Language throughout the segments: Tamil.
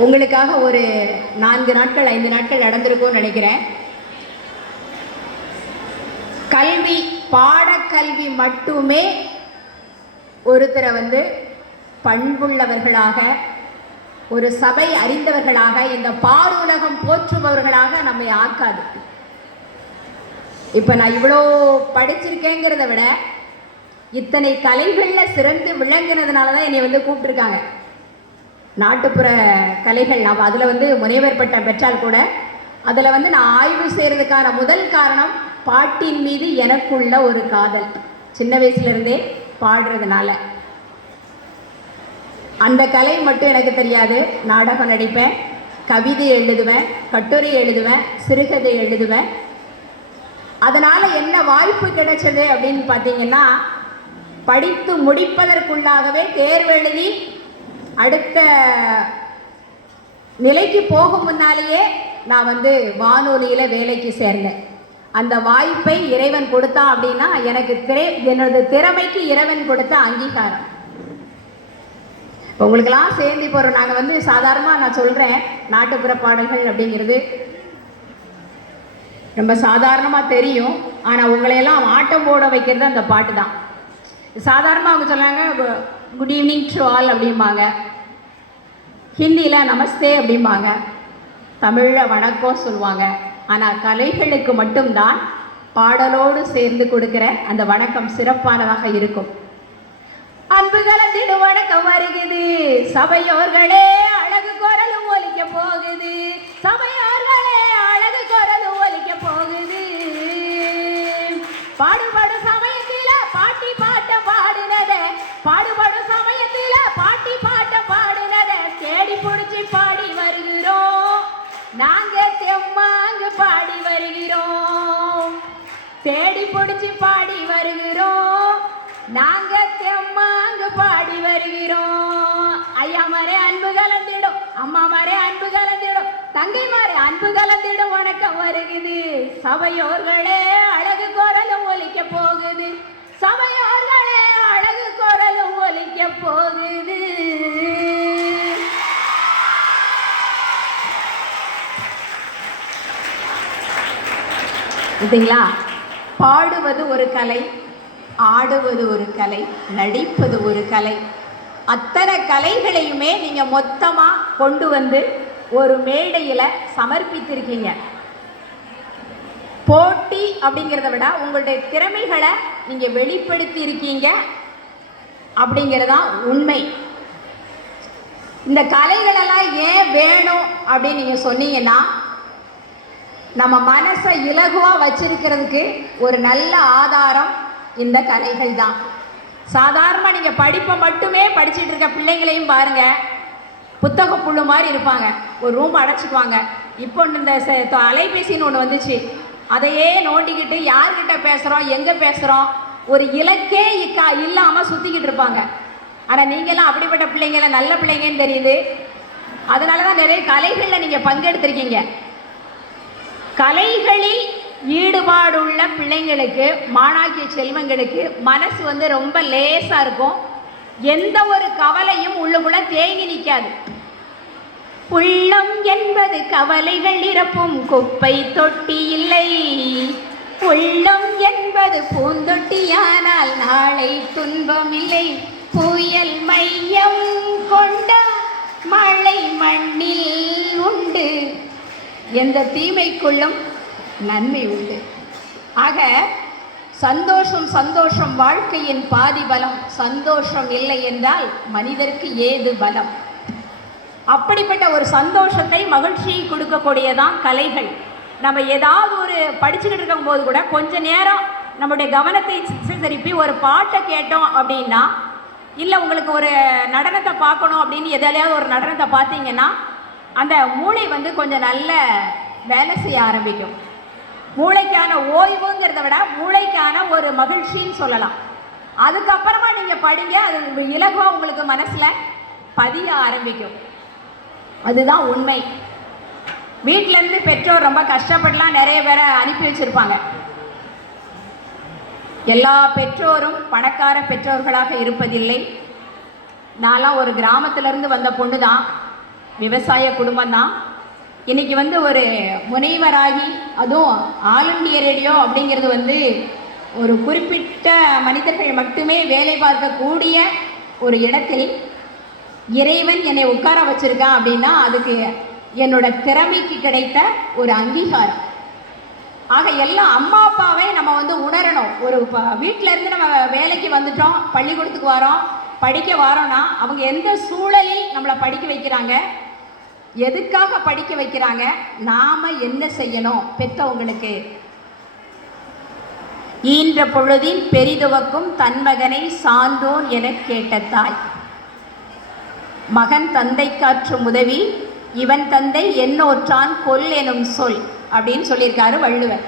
உங்களுக்காக ஒரு நான்கு நாட்கள் ஐந்து நாட்கள் நடந்திருக்கும்னு நினைக்கிறேன். கல்வி பாடக்கல்வி மட்டுமே ஒருத்தரை வந்து பண்புள்ளவர்களாக ஒரு சபை அறிந்தவர்களாக இந்த பாருலகம் போற்றுபவர்களாக நம்மை ஆக்காது. இப்போ நான் இவ்வளோ படிச்சிருக்கேங்கிறத விட இத்தனை கலைகளில் சிறந்து விளங்குனதுனால தான் என்னை வந்து கூப்பிட்டுருக்காங்க. நாட்டுப்புற கலைகள். நான் அதில் வந்து முனைவர் பட்டம் பெற்றால் கூட அதில் வந்து நான் ஆய்வு செய்கிறதுக்கான முதல் காரணம் பாட்டின் மீது எனக்குள்ள ஒரு காதல். சின்ன வயசுலேருந்தே பாடுறதுனால. அந்த கலை மட்டும் எனக்கு தெரியாது. நாடகம் நடிப்பேன் கவிதை எழுதுவேன் கட்டுரை எழுதுவேன் சிறுகதை எழுதுவேன். அதனால் என்ன வாய்ப்பு கிடைச்சது அப்படின்னு பார்த்தீங்கன்னா படித்து முடிப்பதற்குள்ளாகவே தேர்வு எழுதி அடுத்த நிலைக்கு போகும் முன்னாலேயே நான் வந்து வானொலியில் வேலைக்கு சேர்ந்தேன். அந்த வாய்ப்பை இறைவன் கொடுத்தா அப்படின்னா எனக்கு திரை என்னோட திறமைக்கு இறைவன் கொடுத்த அங்கீகாரம். இப்போ உங்களுக்கெல்லாம் சேர்ந்து இப்போ நாங்கள் வந்து சாதாரணமாக நான் சொல்கிறேன் நாட்டுப்புற பாடல்கள் அப்படிங்கிறது ரொம்ப சாதாரணமாக தெரியும். ஆனால் உங்களையெல்லாம் ஆட்டம் போட வைக்கிறது அந்த பாட்டு தான் சாதாரணமாக அவங்க சொன்னாங்க குட் ஈவினிங் டு ஆல் அப்படிம்பாங்க. ஹிந்தியில் நமஸ்தே அப்படிம்பாங்க. தமிழில் வணக்கம் சொல்லுவாங்க. ஆனால் கலைகளுக்கு மட்டும்தான் பாடலோடு சேர்ந்து கொடுக்கிற அந்த வணக்கம் சிறப்பானதாக இருக்கும். அன்பு கலந்திடு வணக்கம் வருகுது. சபையோர்களே அழகு குரலும் ஒலிக்க போகுது. சபையோர்களே அழகு குரலும் ஒலிக்க போகுது. பாடுபடும் நாங்க தெம்மாங்கு பாடி வருகிறோம். தேடி பிடிச்சி பாடி வருகிறோம். நாங்க தெம்மாங்கு பாடி வருகிறோம். ஐயா மாரே அன்பு கலந்திடும். அம்மா மாரே அன்பு கலந்திடும். தங்கை மாரே அன்பு கலந்திடும். வணக்கம் வருகிறது சபையோர்களே அழகு குரலும் ஒலிக்க போகுது. சபையோர்களே அழகு குரலும் ஒலிக்க போகுது. ஓகேங்களா பாடுவது ஒரு கலை ஆடுவது ஒரு கலை நடிப்பது ஒரு கலை. அத்தனை கலைகளையுமே நீங்கள் மொத்தமாக கொண்டு வந்து ஒரு மேடையில் சமர்ப்பித்திருக்கீங்க. போட்டி அப்படிங்கிறத விட உங்களுடைய திறமைகளை நீங்கள் வெளிப்படுத்தி இருக்கீங்க அப்படிங்கிறதான் உண்மை. இந்த கலைகளெல்லாம் ஏன் வேணும் அப்படின்னு நீங்கள் சொன்னீங்கன்னா நம்ம மனசை இலகுவாக வச்சிருக்கிறதுக்கு ஒரு நல்ல ஆதாரம் இந்த கலைகள் தான். சாதாரணமாக நீங்கள் படிப்பை மட்டுமே படிச்சுட்டு இருக்க பிள்ளைங்களையும் பாருங்கள் புத்தக புழு மாதிரி இருப்பாங்க. ஒரு ரூம் அடைச்சிக்குவாங்க. இப்போ இந்த அலைபேசின்னு ஒன்று வந்துச்சு. அதையே நோண்டிக்கிட்டு யார்கிட்ட பேசுகிறோம் எங்கே பேசுகிறோம் ஒரு இலக்கே இக்கா இல்லாமல் சுற்றிக்கிட்டு இருப்பாங்க. ஆனால் நீங்களாம் அப்படிப்பட்ட பிள்ளைங்கள நல்ல பிள்ளைங்கன்னு தெரியுது. அதனால தான் நிறைய கலைகளில் நீங்கள் பங்கெடுத்திருக்கீங்க. கலைகளில் ஈடுபாடுள்ள பிள்ளைங்களுக்கு மாணாக்கிய செல்வங்களுக்கு மனசு வந்து ரொம்ப லேசாக இருக்கும். எந்த ஒரு கவலையும் உள்ளுக்குள்ள தேங்கி நிற்காது உள்ளம் என்பது கவலைகள் இறப்பும் குப்பை தொட்டி இல்லை. உள்ளம் என்பது பூந்தொட்டியானால் நாளை துன்பம் இல்லை. புயல் மையம் கொண்டு எந்த தீமைக்குள்ளும் நன்மை உண்டு. ஆக சந்தோஷம் சந்தோஷம் வாழ்க்கையின் பாதி பலம் சந்தோஷம் இல்லை என்றால் மனிதருக்கு ஏது பலம்? அப்படிப்பட்ட ஒரு சந்தோஷத்தை மகிழ்ச்சியை கொடுக்கக்கூடியதான் கலைகள். நம்ம ஏதாவது ஒரு படிச்சுக்கிட்டு இருக்கும்போது கூட கொஞ்ச நேரம் நம்முடைய கவனத்தை திசை திருப்பி ஒரு பாட்டை கேட்டோம் அப்படின்னா இல்லை உங்களுக்கு ஒரு நடனத்தை பார்க்கணும் அப்படின்னு எதாலையாவது ஒரு நடனத்தை பார்த்தீங்கன்னா அந்த மூளை வந்து கொஞ்சம் நல்ல வேலை செய்ய ஆரம்பிக்கும். மூளைக்கான ஓய்வுங்கிறத விட மூளைக்கான ஒரு மகிழ்ச்சின்னு சொல்லலாம். அதுக்கப்புறமா நீங்கள் படிங்க அது இலகுவாக உங்களுக்கு மனசில் பதிய ஆரம்பிக்கும். அதுதான் உண்மை. வீட்டிலேருந்து பெற்றோர் ரொம்ப கஷ்டப்படலாம் நிறைய பேரை அனுப்பி வச்சுருப்பாங்க. எல்லா பெற்றோரும் பணக்கார பெற்றோர்களாக இருப்பதில்லை. நான்லாம் ஒரு கிராமத்திலேருந்து வந்த பொண்ணு தான் விவசாய குடும்பம் தான். இன்னைக்கு வந்து ஒரு முனைவராகி அதுவும் ஆல் இண்டியா ரேடியோ அப்படிங்கிறது வந்து ஒரு குறிப்பிட்ட மனிதர்கள் மட்டுமே வேலை பார்க்கக்கூடிய ஒரு இடத்தில் இறைவன் என்னை உட்கார வச்சுருக்கான் அப்படின்னா அதுக்கு என்னோட திறமைக்கு கிடைத்த ஒரு அங்கீகாரம். ஆக எல்லாம் அம்மா அப்பாவை நம்ம வந்து உணரணும். ஒரு வீட்டிலேருந்து இருந்து நம்ம வேலைக்கு வந்துட்டோம் பள்ளிக்கூடத்துக்கு வரோம் படிக்க வரோன்னா அவங்க எந்த சூழலில் நம்மளை படிக்க வைக்கிறாங்க எதுக்காக படிக்க வைக்கிறாங்க? நாம என்ன செய்யணும்? பெற்றவங்களுக்கு ஈன்ற பொழுதின் பெரிதுவக்கும் தன் மகனை சான்றோன் எனக் கேட்ட தாய். மகன் தந்தை காற்றும் உதவி இவன் தந்தை என்னோற்றான் கொல் எனும் சொல் அப்படின்னு சொல்லியிருக்காரு வள்ளுவர்.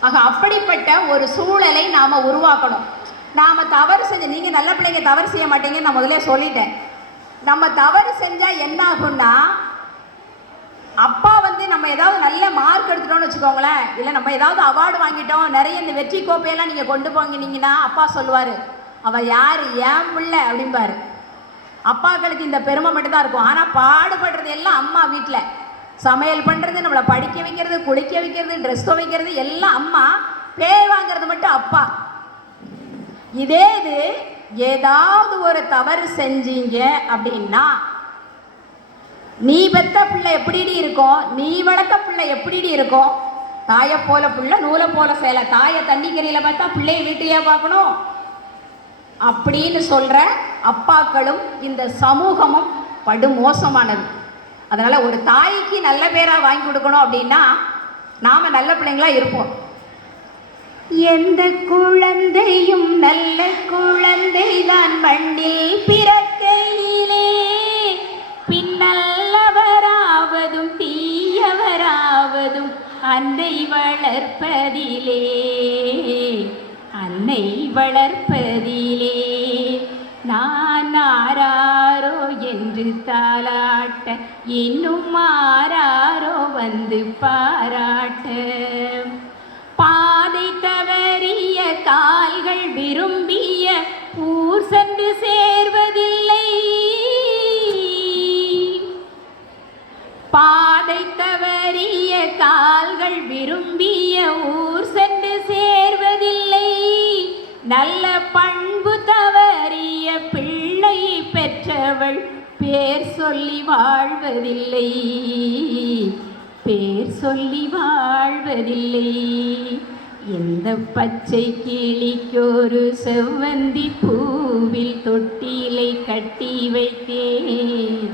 ஆக அப்படிப்பட்ட ஒரு சூழலை நாம் உருவாக்கணும். நாம் தவறு செஞ்ச நீங்கள் நல்ல பிள்ளைங்க தவறு செய்ய மாட்டீங்கன்னு நான் முதல்ல சொல்லிட்டேன். நம்ம தவறு செஞ்சால் என்ன ஆகும்னா அப்பா வந்து நம்ம ஏதாவது நல்ல மார்க் எடுத்துட்டோம்னு வச்சுக்கோங்களேன். இல்லை நம்ம ஏதாவது அவார்டு வாங்கிட்டோம். நிறைய இந்த வெற்றி கோப்பையெல்லாம் நீங்கள் கொண்டு போங்கினீங்கன்னா அப்பா சொல்லுவார் அவள் யார்? ஏன் பிள்ளை? அப்படிம்பாரு. அப்பாக்களுக்கு இந்த பெருமை மட்டும்தான் இருக்கும். ஆனால் பாடுபடுறது எல்லாம் அம்மா வீட்டில் சமையல் பண்ணுறது நம்மளை படிக்க வைக்கிறது குளிக்க வைக்கிறது ட்ரெஸ் துவைக்கிறது எல்லாம் அம்மா பேர் வாங்குறது மட்டும் அப்பா. இதே இது ஏதாவது ஒரு தவறு செஞ்சீங்க அப்படின்னா நீ பெத்த பிள்ளை எப்படிடி இருக்கும் நீ வளர்த்த பிள்ளை எப்படிடி இருக்கும் தாயை போல பிள்ளை நூலை போல சேலை தாயை தண்ணிக்கரையில் பார்த்தா பிள்ளையை வீட்டையே பார்க்கணும். அப்படின்னு சொல்கிற அப்பாக்களும் இந்த சமூகமும் படு மோசமானது. அதனால் ஒரு தாய்க்கு நல்ல பேராக வாங்கி கொடுக்கணும் அப்படின்னா நாம் நல்ல பிள்ளைங்களா இருப்போம். எந்த குழந்தையும் நல்ல குழந்தைதான் மண்ணில் பிறக்கையிலே. அன்னை வளர்ப்பதிலே அன்னை வளர்ப்பதிலே. நான் ஆராரோ என்று தாளாட்ட இன்னும் ஆராரோ வந்து பாராட்ட ஊர் சென்று சேர்வதில்லை. நல்ல பண்பு தவறிய பிள்ளை பெற்றவள் பேர் சொல்லி வாழ்வதில்லை. பேர் சொல்லி வாழ்வதில்லை. எந்த பச்சை கிளிக்கொரு செவ்வந்தி பூவில் தொட்டிலை கட்டி வைத்தேன்.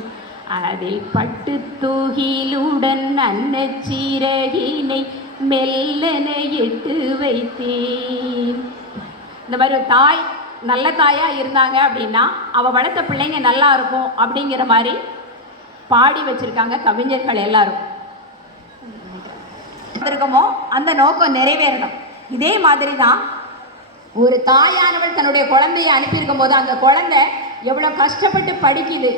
அதில் பட்டு தூகிலுடன் அன்னச்சீரகினை மெல்லன எட்டு வைத்தேன். இந்த மாதிரி ஒரு தாய் நல்ல தாயா இருந்தாங்க அப்படின்னா அவ வளர்த்த பிள்ளைங்க நல்லா இருக்கும் அப்படிங்கிற மாதிரி பாடி வச்சிருக்காங்க கவிஞர்கள் எல்லாரும். இருக்கமோ அந்த நோக்கம் நிறைவேறணும். இதே மாதிரி தான் ஒரு தாயானவள் தன்னுடைய குழந்தையை அனுப்பியிருக்கும் போது அந்த குழந்தை எவ்வளோ கஷ்டப்பட்டு படிக்குது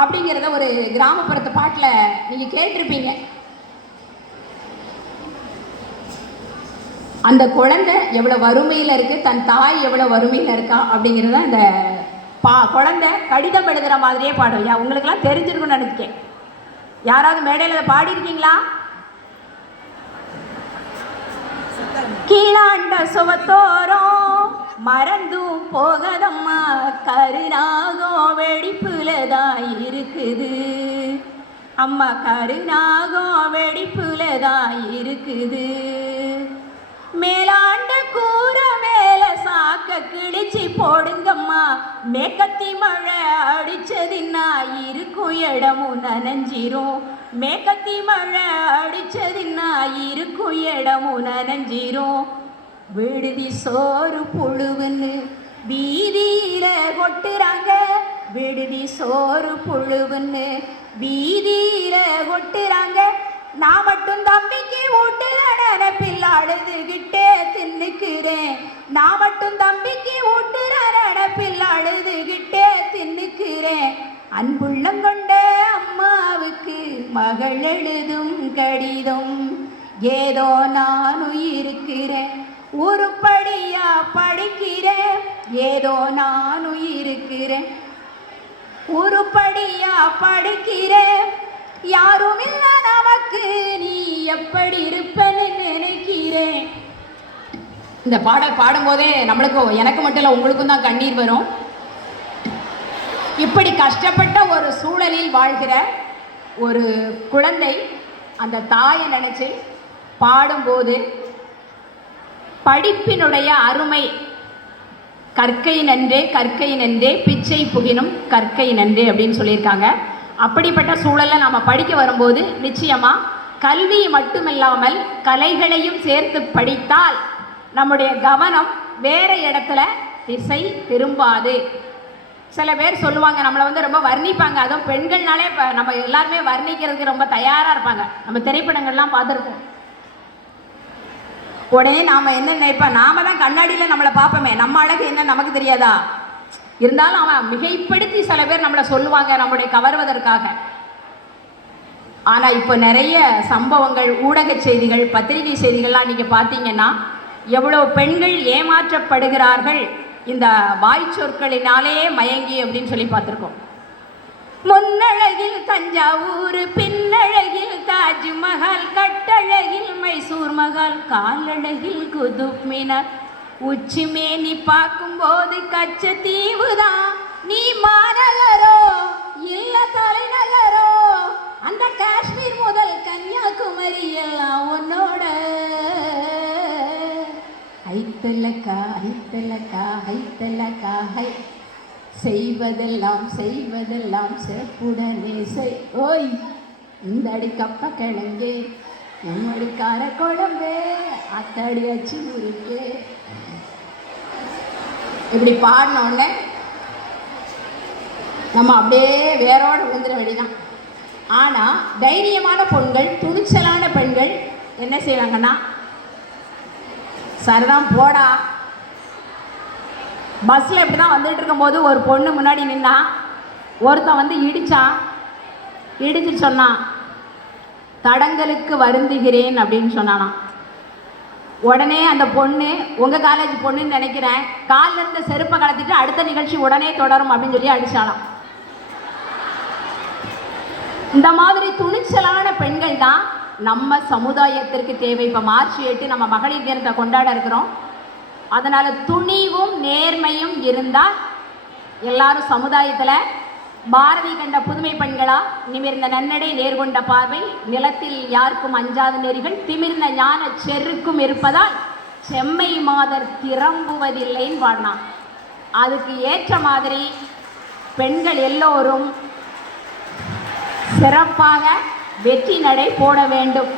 அப்படிங்கிறத ஒரு கிராமப்புறத்து பாட்டில் நீங்கள் கேட்டிருப்பீங்க. அந்த குழந்தை எவ்வளோ வறுமையில் இருக்குது தன் தாய் எவ்வளோ வறுமையில் இருக்கா அப்படிங்கிறத அந்த பா குழந்தை கடிதம் எழுதுகிற மாதிரியே பாடும். யா உங்களுக்கெல்லாம் தெரிஞ்சிருக்கும்னு நினைக்கிறேன். யாராவது மேடையில் அதை பாடியிருக்கீங்களா? கீழாண்ட சுவத்தோரம் மறந்தும் போகதம்மா. கருணாகோ வெடிப்புல தான் இருக்குது. அம்மா கருணாகோ வெடிப்புல தான் இருக்குது. மேலாண்ட கூற மேல சாக்க கிழிச்சி போடுங்கம்மா. மேக்கத்தி மழை அடிச்சதுன்னா இருக்கும் இடமும் நனைஞ்சிரும். மேக்கத்தி மழை அடிச்சதுன்னா இருக்கும் இடமும் நனைஞ்சிரும். விடுதி சோறு புழுவுன்னு வீதியில கொட்டுறாங்க விடுதி சோறு புழுவுன்னு வீதியில கொட்டுறாங்க நான் மட்டும் தம்பிக்கு ஊட்டுற நினப்பில் அழுதுகிட்டே தின்னுக்கிறேன். நான் மட்டும் தம்பிக்கு ஊட்டுற நினப்பில் அழுதுகிட்டே தின்னுக்கிறேன். அன்புள்ளம் கொண்ட அம்மாவுக்கு மகள் எழுதும் கடிதம் ஏதோ நான் உயிருக்கிறேன். உருப்படியா படிக்கிறேன் ஏதோ நான் உயிருக்கிறேன். உருப்படியா படிக்கிறேன். யாரும் இல்லைனா எனக்கு நீ எப்படி இருப்பன்னு நினைக்கிறேன். இந்த பாடல் பாடும்போதே நம்மளுக்கும் எனக்கு மட்டும் இல்லை உங்களுக்கும் தான் கண்ணீர் வரும். இப்படி கஷ்டப்பட்ட ஒரு சூழலில் வாழ்கிற ஒரு குழந்தை அந்த தாயை நினைச்சு பாடும்போது படிப்பினுடைய அருமை கற்கை நன்றே கற்கை நன்றே பிச்சை புகினும் கற்கை நன்றே அப்படின்னு சொல்லியிருக்காங்க. அப்படிப்பட்ட சூழலில் நாம் படிக்க வரும்போது நிச்சயமாக கல்வி மட்டுமில்லாமல் கலைகளையும் சேர்த்து படித்தால் நம்முடைய கவனம் வேறு இடத்துல திசை திரும்பாது. சில பேர் சொல்லுவாங்க நம்மளை வந்து ரொம்ப வர்ணிப்பாங்க. அதுவும் பெண்கள்னாலே இப்போ நம்ம எல்லாருமே வர்ணிக்கிறதுக்கு ரொம்ப தயாராக இருப்பாங்க. நம்ம திரைப்படங்கள்லாம் பார்த்துருப்போம். உடனே நாம் என்ன நினைப்போம்? நாம தான் கண்ணாடியில் நம்மளை பார்ப்போமே. நம்ம அழகு என்ன? நமக்கு தெரியாதா? இருந்தாலும் அவன் மிகைப்படுத்தி சில பேர் நம்மளை சொல்லுவாங்க நம்முடைய கவர்வதற்காக. ஆனால் இப்போ நிறைய சம்பவங்கள் ஊடக செய்திகள் பத்திரிகை செய்திகள்லாம் நீங்கள் பார்த்தீங்கன்னா எவ்வளோ பெண்கள் ஏமாற்றப்படுகிறார்கள் இந்த வாய் சொற்களினாலே மயங்கி அப்படின்னு சொல்லி பார்த்துருக்கோம். முன்னழகில் தஞ்சாவூர் பின்னழகில் தாஜ்மஹால் கட்டழகில் மைசூர் மகால் காலழகில் குதுப் மினார் உச்சி மேனி பார்க்கும்போது கச்ச தான் நீ மாநகரோ இல்ல தலைநகரோ அந்த காஷ்மீர் முதல் கன்னியாகுமரி எல்லாம் உன்னோட. ஐத்தலக்கா ஐத்தலக்கா ஐத்தலக்கா ஹை. செய்வதெல்லாம் செய்வதெல்லாம் செப்புடனே செய். ஓய் இந்த அடி கப்ப கிழங்கே நம்மடி கார குழம்பே அத்தடி அச்சு முறுக்கே. இப்படி பாடின உடனே நம்ம அப்படியே வேரோடு விழுந்துட வேண்டிதான் ஆனால் தைரியமான பெண்கள் துணிச்சலான பெண்கள் என்ன செய்வாங்கன்னா சரிதான் போடா. பஸ்ஸில் இப்படி தான் வந்துட்டு இருக்கும்போது ஒரு பொண்ணு முன்னாடி நின்னா ஒருத்தன் வந்து இடித்தான் இடிச்சு சொன்னான் தடங்களுக்கு வருந்துகிறேன் அப்படின்னு சொன்னானான் உடனே அந்த பொண்ணு உங்கள் காலேஜ் பொண்ணுன்னு நினைக்கிறேன் காலில் இருந்த செருப்பை கலத்திட்டு அடுத்த நிகழ்ச்சி உடனே தொடரும் அப்படின்னு சொல்லி அடிச்சாலாம் இந்த மாதிரி துணிச்சலான பெண்கள் தான் நம்ம சமுதாயத்திற்கு தேவை. இப்போ மார்ச் எட்டு நம்ம மகளிர் தினத்தை கொண்டாட இருக்கிறோம். அதனால் துணிவும் நேர்மையும் இருந்தால் எல்லாரும் சமுதாயத்தில் பாரதி கண்ட புதுமை பெண்களா நிமிர்ந்த நன்னடை நேர்கொண்ட பார்வை நிலத்தில் யாருக்கும் அஞ்சாத நெறிகள் திமிர்ந்த ஞான செருக்கும் இருப்பதால் செம்மை மாதர் திறம்புவதில்லைன்னு பாடினான் அதுக்கு ஏற்ற மாதிரி பெண்கள் எல்லோரும் சிறப்பாக வெற்றி நடை போட வேண்டும்.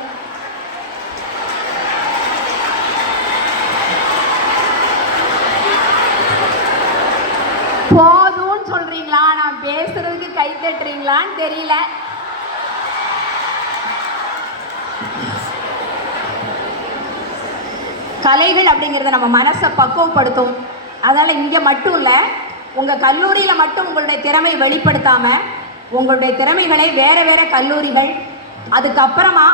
தட்டுறீங்களா நான் பேசுறதுக்கு கை தட்டுறீங்களான்னு தெரியல. கலைகள் அப்படிங்கிறத நம்ம மனசை பக்குவப்படுத்தும். அதனால் இங்கே மட்டும் இல்லை உங்கள் கல்லூரியில் மட்டும் உங்களுடைய திறமை வெளிப்படுத்தாமல் உங்களுடைய திறமைகளை வேறு வேறு கல்லூரிகள் அதுக்கப்புறமா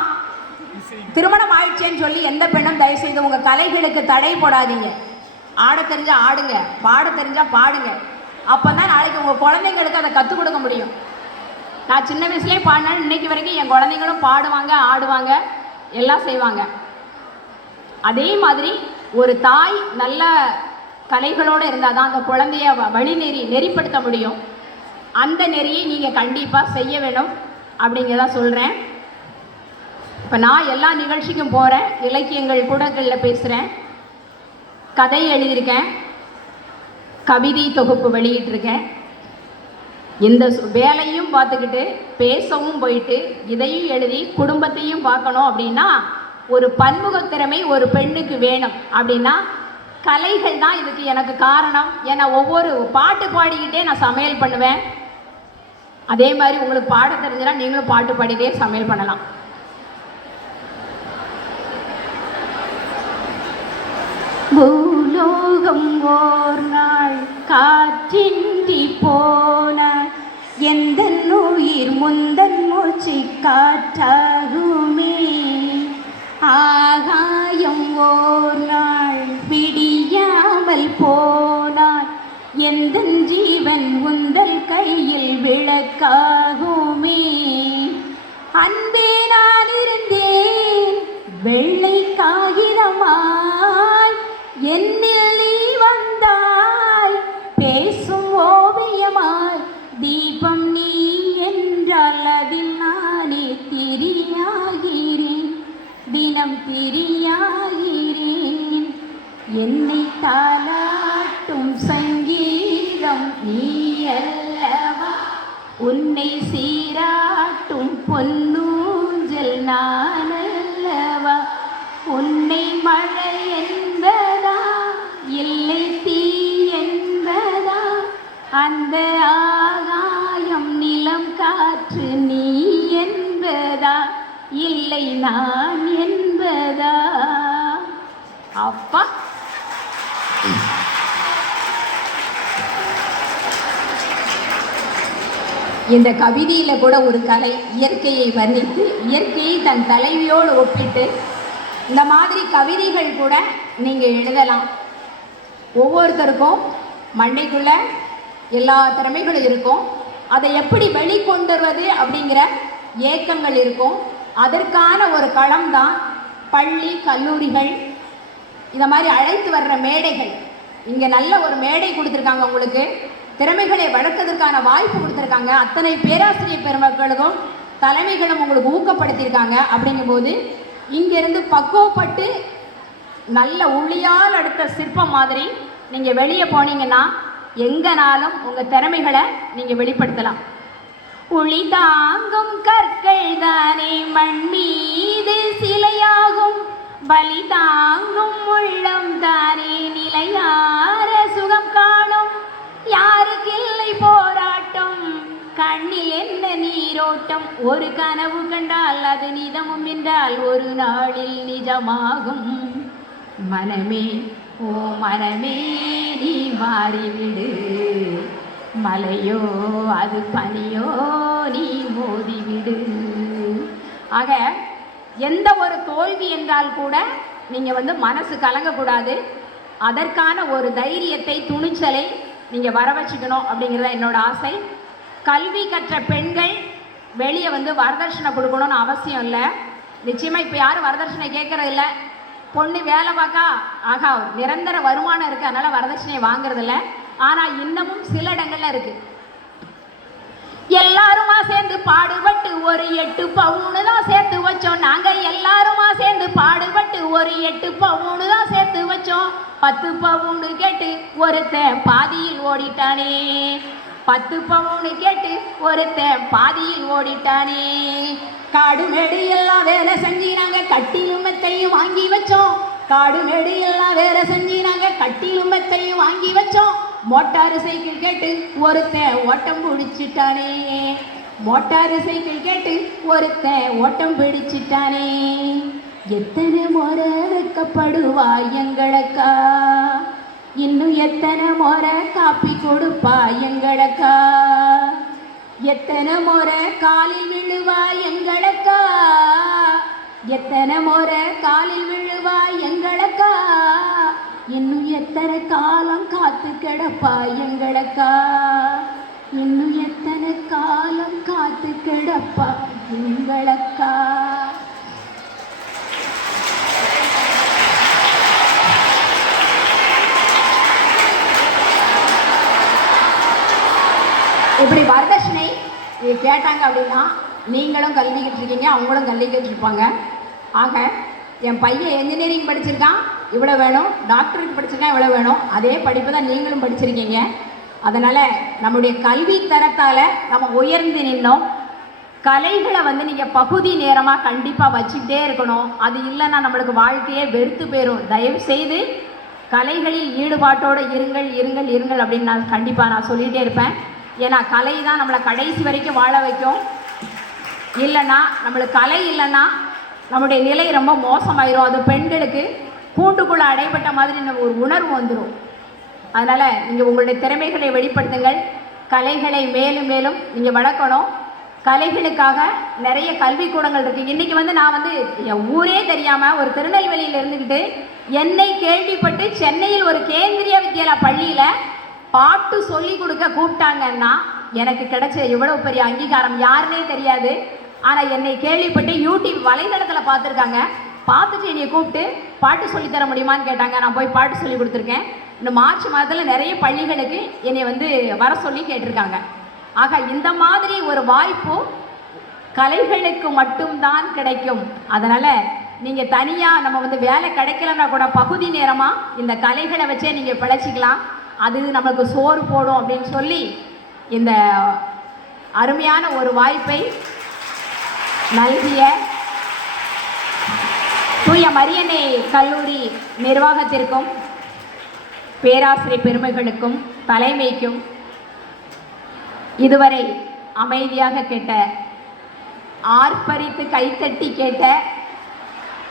திருமணம் ஆயிடுச்சேன்னு சொல்லி எந்த பெண்ணும் தயவுசெய்து உங்கள் கலைகளுக்கு தடை போடாதீங்க. ஆட தெரிஞ்சால் ஆடுங்க பாட தெரிஞ்சால் பாடுங்க. அப்போ தான் நாளைக்கு உங்கள் குழந்தைங்களுக்கு அதை கற்றுக் கொடுக்க முடியும். நான் சின்ன வயசுலேயே பாடினாலும் இன்னைக்கு வரைக்கும் என் குழந்தைங்களும் பாடுவாங்க ஆடுவாங்க எல்லாம் செய்வாங்க. அதே மாதிரி ஒரு தாய் நல்ல கலைகளோடு இருந்தால் தான் அந்த குழந்தைய வ- வழி நெறி நெறிப்படுத்த முடியும். அந்த நெறியை நீங்கள் கண்டிப்பாக செய்ய வேணும் அப்படிங்கிறத சொல்கிறேன் இப்போ நான் எல்லா நிகழ்ச்சிக்கும் போகிறேன் இலக்கியங்கள் கூடங்களில் பேசுகிறேன் கதை எழுதியிருக்கேன். கவிதை தொகுப்பு வெளியிட்டிருக்கேன். இந்த வேலையும் பார்த்துக்கிட்டு பேசவும் போயிட்டு இதையும் எழுதி குடும்பத்தையும் பார்க்கணும் அப்படின்னா ஒரு பன்முகத் திறமை ஒரு பெண்ணுக்கு வேணும் அப்படின்னா கலைகள் தான் இதுக்கு எனக்கு காரணம். ஏன்னா ஒவ்வொரு பாட்டு பாடிக்கிட்டே நான் சமையல் பண்ணுவேன். அதே மாதிரி உங்களுக்கு பாட தெரிஞ்சுனா நீங்களும் பாட்டு பாடிட்டே சமையல் பண்ணலாம். பூலோகம் ஓர் காற்றின்றி போன எந்த உயிர் முந்தன் மூச்சு காற்றாகுமே ஆகாயம் ஓர் நாள் விடியாமல் போனால் எந்த ஜீவன் உந்தல் கையில் விளக்காகுமே? அன் இந்த கவிதையில் கூட ஒரு கலை இயற்கையை வர்ணித்து இயற்கையை தன் தலைவியோடு ஒப்பிட்டு இந்த மாதிரி கவிதைகள் கூட நீங்கள் எழுதலாம். ஒவ்வொருத்தருக்கும் மண்டைக்குள்ள எல்லா திறமைகளும் இருக்கும். அதை எப்படி வெளிக்கொண்டுருவது அப்படிங்கிற ஏக்கங்கள் இருக்கும். அதற்கான ஒரு களம் தான் பள்ளி கல்லூரிகள் இந்த மாதிரி அழைத்து வர்ற மேடைகள். இங்கே நல்ல ஒரு மேடை கொடுத்துருக்காங்க உங்களுக்கு. திறமைகளை வளர்க்கறதுக்கான வாய்ப்பு கொடுத்துருக்காங்க. அத்தனை பேராசிரியர் பெருமக்களுக்கும் தலைமைகளும் உங்களுக்கு ஊக்கப்படுத்தியிருக்காங்க. அப்படிங்கும்போது இங்கேருந்து பக்குவப்பட்டு நல்ல உள்ளியால் அடுத்த சிற்பம் மாதிரி நீங்கள் வெளியே போனீங்கன்னா எங்கனாலும் உங்கள் திறமைகளை நீங்கள் வெளிப்படுத்தலாம். உளி தாங்கும் கற்கள் தானே மண் மீது சிலையாகும். பலி தாங்கும் உள்ளம் தானே நிலையார சுகம் கா கண்ணில் என்ன நீரோட்டம்? ஒரு கனவு கண்டால் அது நிதமும் என்றால் ஒரு நாளில் நிஜமாகும். மனமே ஓ மனமே நீ மாறிவிடு. மலையோ அது பனியோ நீ மோதிவிடு. ஆக எந்த ஒரு தோல்வி என்றால் கூட நீங்கள் வந்து மனசு கலங்கக்கூடாது. அதற்கான ஒரு தைரியத்தை துணிச்சலை நீங்கள் வர வச்சுக்கணும் அப்படிங்கிறத என்னோட ஆசை. கல்வி கற்ற பெண்கள் வெளியே வந்து வரதட்சணை கொடுக்கணும்னு அவசியம் இல்லை. நிச்சயமாக இப்போ யாரும் வரதட்சணை கேட்கறது இல்லை. பொண்ணு வேலை பார்க்கா ஆகா நிரந்தர வருமானம் இருக்குது அதனால் வரதட்சணையை வாங்குறதில்ல. ஆனால் இன்னமும் சில இடங்கள்ல இருக்குது எல்லாருமா சேர்ந்து பாடுபட்டு ஒரு எட்டு பவுனு தான் சேர்த்து வச்சோம். நாங்க எல்லாருமா சேர்ந்து பாடுபட்டு ஒரு எட்டு பவுனு தான் சேர்த்து வச்சோம். பத்து பவுனு கேட்டு ஒருத்தன் பாதியில் ஓடிட்டானே. பத்து பவுனு கேட்டு ஒருத்தன் பாதியில் ஓடிட்டானே. காடு மேடு எல்லாம் வேலை செஞ்சு நாங்க கட்டிலும் மெத்தையும் வாங்கி வச்சோம். காடு மேடு எல்லாம் வேலை செஞ்சு நாங்க கட்டிலும் மெத்தையும் வாங்கி வச்சோம். மோட்டார் சைக்கிள் கேட்டு ஒருத்தன் ஓட்டம் பிடிச்சிட்டானே. மோட்டார் சைக்கிள் கேட்டு ஒருத்தன் ஓட்டம் பிடிச்சிட்டானே. எத்தனை முறை வைக்கப்படுவா எங்களக்கா? இன்னும் எத்தனை முறை காப்பி கொடுப்பா எங்களக்கா? எத்தனை முறை காலில் விழுவா எங்களக்கா? எத்தனை முறை காலில் விழுவா எங்களக்கா? இன்னும் எத்தனை காலம் காத்து கிடப்பா எங்களக்கா? இன்னும் எத்தனை காலம் காத்து கிடப்பா எங்களக்கா? இப்படி வரதட்சணை கேட்டாங்க அப்படின்னா நீங்களும் கல்வி இருக்கீங்க அவங்களும் கல்வி கற்றுருப்பாங்க ஆக என் பையன் என்ஜினியரிங் படிச்சிருக்கான் இவ்வளோ வேணும். டாக்டருக்கு படிச்சிருக்கான் இவ்வளோ வேணும். அதே படிப்பு தான் நீங்களும் படிச்சிருக்கீங்க. அதனால் நம்முடைய கல்வி தரத்தால் நம்ம உயர்ந்து நின்னோம். கலைகளை வந்து நீங்கள் பகுதி நேரமாக கண்டிப்பாக வச்சுக்கிட்டே இருக்கணும். அது இல்லைன்னா நம்மளுக்கு வாழ்க்கையே வெறுத்து போயிடும் தயவு செய்து கலைகளில் ஈடுபாட்டோடு இருங்கள் இருங்கள் இருங்கள் அப்படின்னு நான் கண்டிப்பாக நான் சொல்லிகிட்டே இருப்பேன். ஏன்னா கலை தான் நம்மளை கடைசி வரைக்கும் வாழ வைக்கும். இல்லைன்னா நம்மளுக்கு கலை இல்லைன்னா நம்முடைய நிலை ரொம்ப மோசமாயிரும். அது பெண்களுக்கு கூண்டுக்குள்ளே அடைபட்ட மாதிரி நம்ம ஒரு உணர்வு வந்துடும் அதனால் நீங்கள் உங்களுடைய திறமைகளை வெளிப்படுத்துங்கள். கலைகளை மேலும் மேலும் நீங்கள் வளர்க்கணும். கலைகளுக்காக நிறைய கல்விக்கூடங்கள் இருக்குது இன்றைக்கி வந்து நான் வந்து என் ஊரே தெரியாமல் ஒரு திருநெல்வேலியில் இருந்துக்கிட்டு என்னை கேள்விப்பட்டு சென்னையில் ஒரு கேந்திரிய வித்யாலயா பள்ளியில் பாட்டு சொல்லி கொடுக்க கூப்பிட்டாங்கன்னா எனக்கு கிடைச்ச இவ்வளோ பெரிய அங்கீகாரம் யாருன்னே தெரியாது. ஆனால் என்னை கேள்விப்பட்டு யூடியூப் வலைதளத்தில் பார்த்துருக்காங்க. பார்த்துட்டு என்னை கூப்பிட்டு பாட்டு சொல்லித் தர முடியுமான்னு கேட்டாங்க. நான் போய் பாட்டு சொல்லி கொடுத்துருக்கேன். இந்த மார்ச் மாதத்தில் நிறைய பள்ளிகளுக்கு என்னை வந்து வர சொல்லி கேட்டிருக்காங்க. ஆக இந்த மாதிரி ஒரு வாய்ப்பு கலைகளுக்கு மட்டும்தான் கிடைக்கும். அதனால் நீங்கள் தனியாக நம்ம வந்து வேலை கிடைக்கலன்னா கூட பகுதி நேரமாக இந்த கலைகளை வச்சே நீங்கள் பிழைச்சிக்கலாம். அது நமக்கு சோறு போடும் அப்படின்னு சொல்லி இந்த அருமையான ஒரு வாய்ப்பை நல்கிய தூய மரியன்னை கல்லூரி நிர்வாகத்திற்கும் பேராசிரியர் பெருமைகளுக்கும் தலைமைக்கும் இதுவரை அமைதியாக கேட்ட ஆர்ப்பரித்து கைத்தட்டி கேட்ட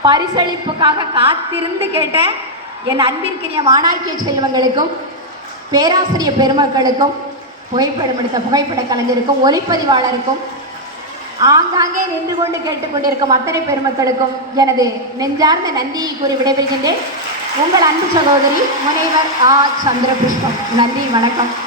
பரிசளிப்புக்காக காத்திருந்து கேட்ட என் அன்பிற்கினிய மாணாக்கிய செல்வங்களுக்கும் பேராசிரியர் பெருமக்களுக்கும் புகைப்படம் எடுத்த புகைப்பட கலைஞருக்கும் ஒளிப்பதிவாளருக்கும் ஆங்காங்கே நின்று கொண்டு கேட்டுக்கொண்டிருக்கும் அத்தனை பெருமக்களுக்கும் எனது நெஞ்சார்ந்த நன்றியை கூறி விடைபெறுகின்றேன். உங்கள் அன்பு சகோதரி முனைவர் ஆ. சந்திரபுஷ்பம். நன்றி வணக்கம்.